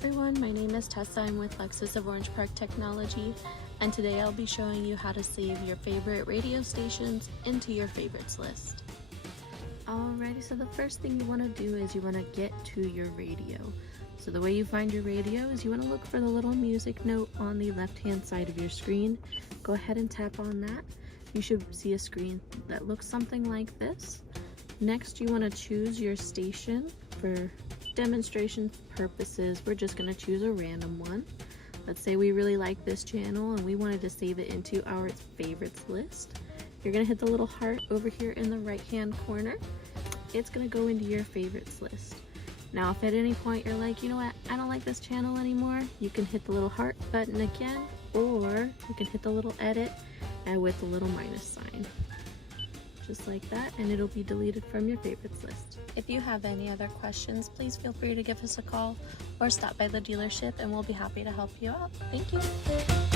everyone, my name is Tessa. I'm with Lexus of Orange Park Technology, and today I'll be showing you how to save your favorite radio stations into your favorites list. Alrighty, so the first thing you want to do is you want to get to your radio. So the way you find your radio is you want to look for the little music note on the left hand side of your screen. Go ahead and tap on that. You should see a screen that looks something like this. Next, you want to choose your station. For demonstration purposes, we're just going to choose a random one. Let's say we really like this channel and we wanted to save it into our favorites list. You're going to hit the little heart over here in the right hand corner. It's going to go into your favorites list. Now if at any point you're like, you know what, I don't like this channel anymore, you can hit the little heart button again, or you can hit the little edit and with the little minus sign. Just like that, and it'll be deleted from your favorites list. If you have any other questions, please feel free to give us a call or stop by the dealership and we'll be happy to help you out. Thank you.